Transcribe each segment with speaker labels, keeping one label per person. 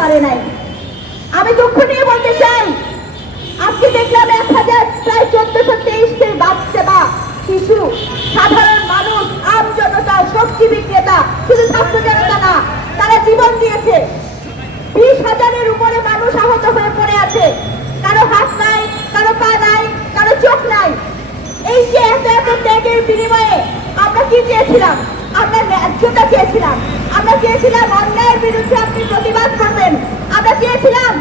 Speaker 1: পারে নাই। আমি দুঃখ নিয়ে বলতে চাই, আজকে দেখলাম এক হাজার প্রায় চোদ্দশো তেইশটি বাচ্চা শিশু, সাধারণ মানুষ, আম জনতা, সবজি বিক্রেতা, শুধু ছাত্র জনতা না, তারা জীবন দিয়েছে। বিশ হাজারের উপরে মানুষ আহত হয়ে পড়ে আছে। কারও হাত নাই, কারও পা নাই, কারও চোখ নাই। এই যে এত এত ত্যাগের বিনিময়ে আমরা কি চেয়েছিলাম? আমরা ন্যায্যতা চেয়েছিলাম? আমরা চেয়েছিলাম অন্যায়ের বিরুদ্ধে আপনি প্রতিবাদ করবেন। আমরা চেয়েছিলাম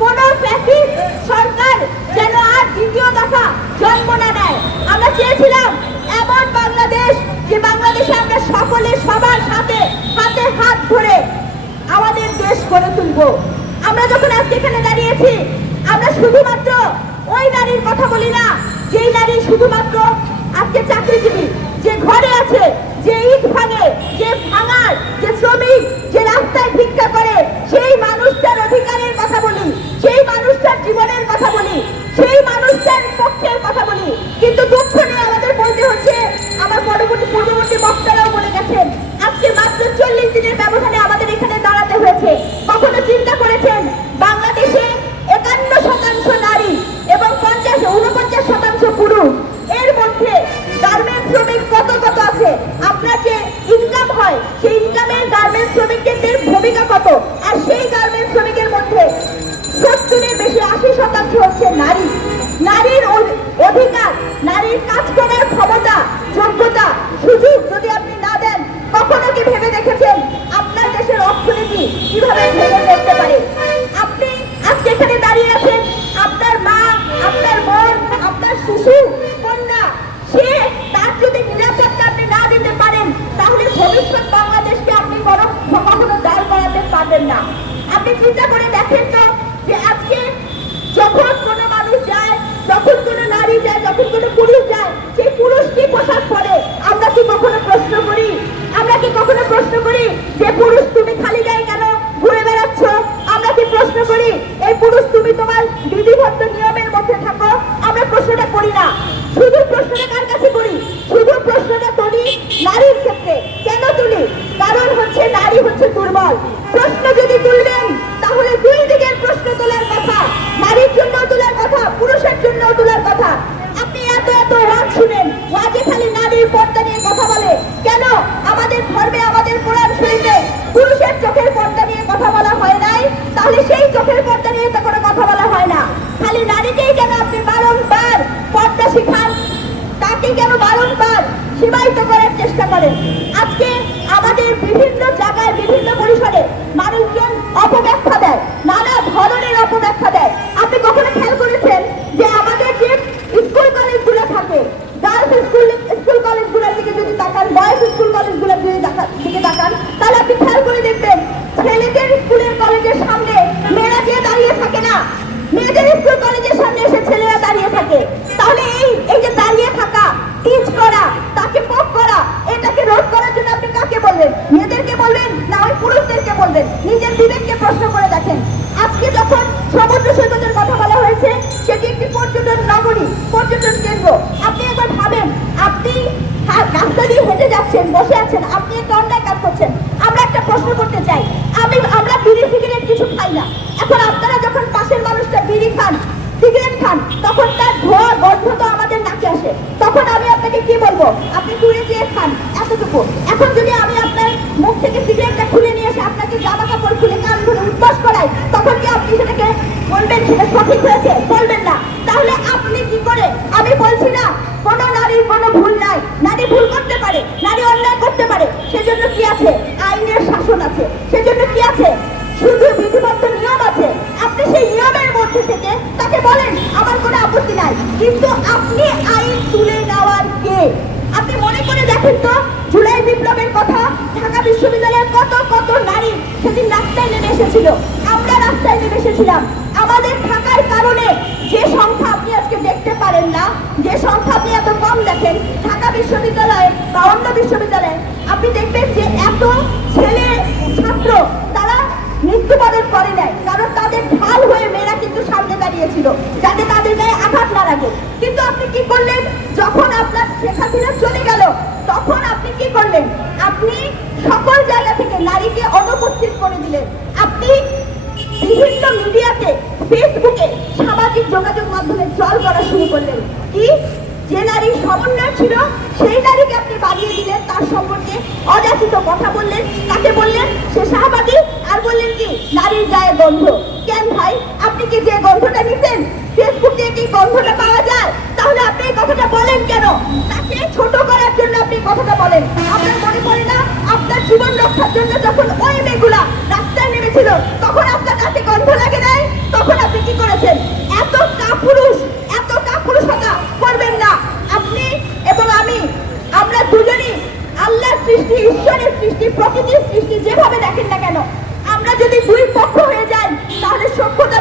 Speaker 1: কোন ফ্যাসিস্ট সরকার যেন আর দ্বিতীয় দফা জন্ম না নেয়। আমরা চেয়েছিলাম এমন বাংলাদেশ যে বাংলাদেশে আমরা সকলে সবার সাথে হাতে হাত ধরে আমাদের দেশ গড়ে তুলবো। আমরা যখন আজকে এখানে দাঁড়িয়েছি, আমরা শুধুমাত্র ওই নারীর কথা বলি না, যেই নারী শুধুমাত্র আজকে চাকরিজীবী, যে ঘরে আছে যে ভাঙে যে ভাঙার যে শ্রমিক যে রাস্তায় ভিক্ষা করে সেই মানুষটার অধিকারের কথা প্রশ্ন করি, এই পুরুষ তুমি তোমার বিধিবদ্ধ নিয়মের মধ্যে থাকো, আমরা প্রশ্নটা করি না। শুধু প্রশ্নটা কার কাছে করি? শুধু প্রশ্নটা করি নারীর ক্ষেত্রে কেন তুলি কারণ হচ্ছে নারী হচ্ছে দুর্বল প্রশ্ন যদি তুলবেন তাহলে দুই দিকের প্রশ্ন তোলার কথা নারীর জন্য তোলার কথা পুরুষের জন্য তোলার কথা আপনি এত এত ওয়াজ শুনেন ওয়াজে খালি নারীর পর্দা নিয়ে কথা বলে কেন আমাদের ধর্মে আমাদের কোরআন শরীফে পুরুষের চোখের পর্দা নিয়ে কথা বলা হয় নাই তাহলে সেই চোখের পর্দা নিয়ে তো কোনো কথা বলা হয় না খালি নারীকেই কেন আপনি বারংবার পর্দা শিখান তাকে কেন বারংবার সীমায়িত করার চেষ্টা করে। আজকে আমাদের বিভিন্ন জায়গায়, বিভিন্ন পরিসরে মানুষকে অপব্যাখ্যা দেয়, নানা ধরনের অপব্যাখ্যা দেয়। আপনি কখনো খেয়াল করেছেন যে আমাদের যে স্কুল কলেজগুলো থাকে গার্লস স্কুল স্কুল কলেজগুলোর দিকে যদি তাকান বয়েজ স্কুল কলেজগুলোর দিকে তাকান দিকে তাকান তাহলে আপনি খেয়াল করে দেখবেন ছেলেদের স্কুলের কলেজের সামনে মেয়েরা গিয়ে দাঁড়িয়ে থাকে না মেয়েদের স্কুল কলেজের সামনে এসে ছেলেরা দাঁড়িয়ে থাকে তাহলে এই এই যে দাঁড়িয়ে থাকা টিচ করা তাকে পপ করা এটাকে রোধ করার জন্য আপনি কাকে বলবেন মেয়েদেরকে বলবেন না ওই পুরুষদেরকে বলবেন নিজের বিবেককে প্রশ্ন করে দেখেন। আজকে যখন সমুদ্র সৈকতের কথা বলা হয়েছে, সেটি একটি পর্যটন নগরী, পর্যটন কেন্দ্র। আপনি একবার ভাবেন, আপনি রাস্তা দিয়ে হেঁটে যাচ্ছেন, বসে আছেন, আপনি একটা অন্যায় কাজ করছেন। আমরা একটা প্রশ্ন করতে চাই। আমি, আমরা বিড়ি, সিগারেট কিছু খাই না। এখন আপনারা যখন পাশের মানুষটা বিড়ি খান, সিগারেট খান, তখন তার ধোয়া, গন্ধ তো আমাদের নাকে আসে। তখন আমি আপনাকে কি বলব? আপনি দূরে যেয়ে খান, এতটুকু। এখন যদি আমি আপনার মুখ থেকে সিগারেটটা খুলে নিয়ে এসে আপনাকে জামা কাপড় খুলে কান করায় তখন কি আপনি সেটাকে বলবেন সেটা সঠিক হয়েছে? বলবেন না। তাহলে এসেছিল। আমরা রাস্তায় নেমে এসেছিলাম আমাদের থাকার কারণে যে সংখ্যা আপনি আজকে দেখতে পারেন না, যে সংখ্যা আপনি এত কম দেখেন, ঢাকা বিশ্ববিদ্যালয়ে বা অন্য বিশ্ববিদ্যালয়ে, আপনি দেখবেন যে এত ছেলে ছাত্র তারা মৃত্যুবরণ করে নেয় কারণ তাদের ঢাল হয়ে মেয়েরা কিন্তু সামনে দাঁড়িয়েছিল। যাতে তাদের গায়ে না লাগে কিন্তু আপনি কি করলেন? যখন আপনার শেখ হাসিনা চলে গেল, তখন আপনি কি করলেন? আপনি সকল জায়গা থেকে নারীকে অনুপস্থিত করে দিলেন। আপনি বিভিন্ন মিডিয়াতে, ফেসবুকে সামাজিক যোগাযোগ মাধ্যমে ট্রল করা শুরু করলেন। কি? যে নারী সমন্বয় ছিল, সেই নারীকে আপনি বাড়িয়ে দিলেন, তার সম্পর্কে অযাচিত কথা বললেন। তাকে বললেন, সে শাহবাদী আর বললেন কি? নারীর গায়ে গন্ধ। কেন ভাই? আপনি কি যে গন্ধটা নিতেন ফেসবুক কি গন্ধটা পাওয়া যায়? তাহলে আপনি এই কথাটা বলেন কেন? তাকে ছোট করার জন্য আপনি কথাটা বলেন। আপনার মনে পড়ে না? আপনার জীবন রক্ষার জন্য যখন ওই মেয়েগুলা রাস্তায় নেমেছিল, তখন আপনার কাছে গন্ধ লাগে নাই? তখন আপনি কি করেছেন? এত কাপুরুষ, এত কাপুরুষতা করবেন না। আপনি এবং আমি, আমরা দুজনই আল্লাহর সৃষ্টি, ঈশ্বরের সৃষ্টি, প্রকৃতির সৃষ্টি যেভাবে দেখেন না কেন, আমরা যদি দুই পক্ষ হয়ে যাই, তাহলে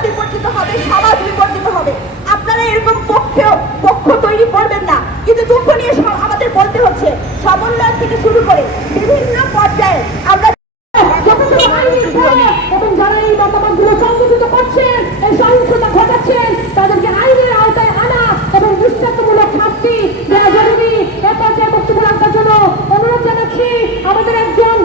Speaker 1: বিপর্যিত হবে, সমাজ বিপর্যিত হবে। আপনারা এরকম পক্ষেও পক্ষ তৈরি করবেন না। কিন্তু দুঃখ নিয়ে আমাদের বলতে হচ্ছে। সমন্বয় থেকে শুরু করে বিভিন্ন পর্যায়ে আমরা
Speaker 2: এবং যারা জানাচ্ছি আমাদের একজন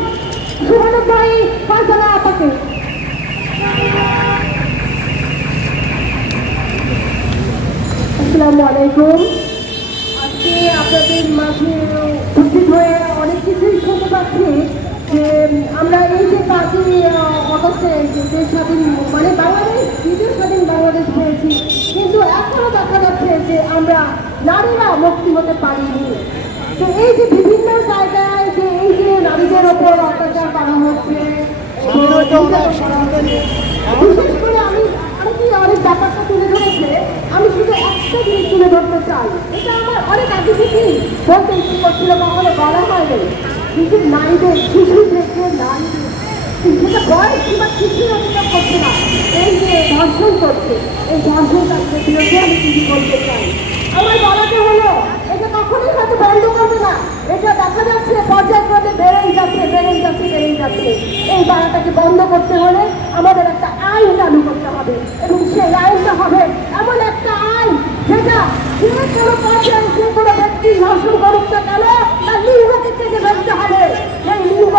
Speaker 2: আসসালামু আলাইকুম। আজকে আপনাদের মাঝে উপস্থিত হয়ে অনেক কিছুই শুনতে পাচ্ছি যে আমরা এই যে পাঁচই অগস্টে যে স্বাধীন মানে বাংলাদেশ দ্বিতীয় স্বাধীন বাংলাদেশ পেয়েছি কিন্তু এখনও দেখা যাচ্ছে যে আমরা নারীরা মুক্তি হতে পারিনি। তো এই যে বিভিন্ন জায়গায় যে এই যে নারীদের ওপর অত্যাচার করা হচ্ছে নির্যাতন করা হচ্ছে, বিশেষ করে আমি অনেকেই ব্যাপারটা তুলে ধরেছে, আমি শুধু একটা জিনিস তুলে ধরতে চাই। এটা আমার অনেক আগে থেকেই বলতে ইচ্ছে করছিল কখনো বলা হয়নি কিন্তু নারীদের শিশুদেরকে নারীদের সেটা বয়স, কিংবা কিছুই অভিযোগ করছে না। এই যে ধর্ষণ করছে, এই ধর্ষণটাকে বিরুদ্ধে আমি কিছু বলতে চাই? আমার বলাতে হলো, এটা কখনোই হয়তো বন্ধ করবে না। এটা দেখা যাচ্ছে, পর্যায়ক্রমে বেড়েই যাচ্ছে বেড়েই যাচ্ছে বেড়েই যাচ্ছে। এই বাড়াটাকে বন্ধ করতে হলে আমাদের একটা আইন চালু করতে হবে। এবং সেই আইনটা হবে এমন একটা আইন যেটা যে কোনো পর্যায়ে যে কোনো ব্যক্তি ধর্ষণ করুক না কেন, তার লিঙ্গকে কেটে ফেলতে হবে। এই লিঙ্গ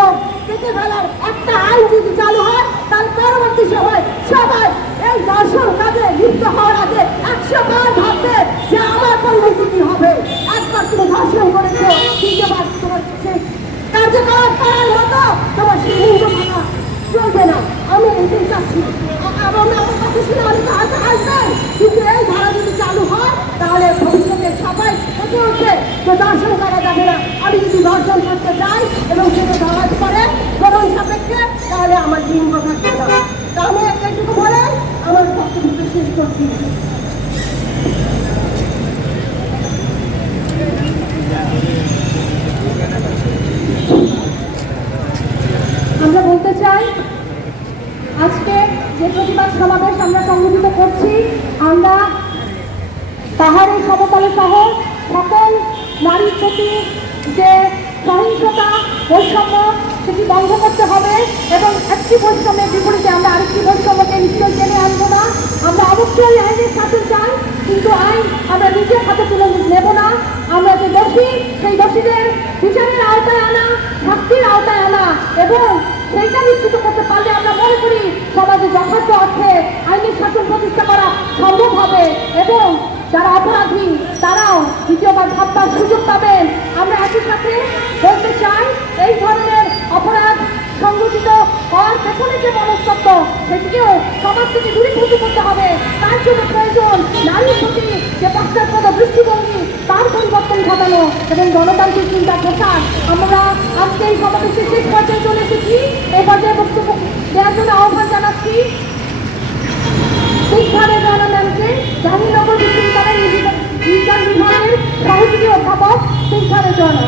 Speaker 2: কেটে ফেলার একটা আইন যদি চালু হয়, তার পরবর্তী সময় সবাই এই ধর্ষণ কাজে লিপ্ত হওয়ার আগে একশো বার ভাববে যে আমার পরিণতি কি হবে। একবার তুমি ধর্ষণ করেছ, দ্বিতীয়বার তোমার সেই কার্যকলাপ করার মতো তোমার সেই লিঙ্গ আ- এবং আমার কথা শুনে চালু হয় তাহলে ভবিষ্যতে সবাই এগিয়ে উঠবে যে দর্শন করা যাবে না আমি যদি দর্শন করতে যাই এবং সেটা ধরার পরে গ্রহণ সাপেক্ষে তাহলে আমার লিঙ্গ থাকবে না তা আমি একটু বলে আমার বক্তব্য শেষ করছি আমরা বলতে চাই আজকে যে প্রতিবাদ সমাবেশ আমরা সংগঠিত করছি আমরা পাহাড়ের সমতলে সহ সকল নারীর প্রতি যে সহিংসতা বৈষম্য সেটি বন্ধ করতে হবে এবং একটি বৈষম্যের বিপরীতে আমরা আরেকটি বৈষম্যকে নিশ্চয় টেনে আনব না। আমরা অবশ্যই আইনের সাথে চাই, কিন্তু আইন আমরা নিজের হাতে তুলে নেব না। আমরা যে দোষী, সেই দোষীদের বিচারের আওতায় আনা, শাস্তির আওতায় আনা এবং সেইটা নিশ্চিত করতে পারলে আমরা মনে করি সমাজে যথার্থ অর্থে আইনের শাসন প্রতিষ্ঠা করা সম্ভব হবে এবং যারা অপরাধী তারাও দ্বিতীয়বার ভাববার সুযোগ পাবেন আমরা একই সাথে বলতে চাই এই ধরনের অপরাধ সংগঠিত হওয়ার পেছনে যে মনস্তত্ব সেটিকেও সমাজ থেকে দূরীভূত করতে হবে তার জন্য প্রয়োজন নারীর প্রতি যে পশ্চাৎপদ দৃষ্টিভঙ্গি তার পরিবর্তন ঘটানো এবং গণতান্ত্রিক চিন্তা প্রসার। আমরা আজকে এই সমাবেশের শেষ পর্যায়ে চলে এসেছি। এই পর্যায়ে বক্তব্য দেওয়ার জন্য আহ্বান জানাচ্ছি শিক্ষারে ম্যামকে জাহাঙ্গীরনগর বিশ্ববিদ্যালয়ের বিজ্ঞান বিভাগের সহযোগী অধ্যাপক শিক্ষারে জনা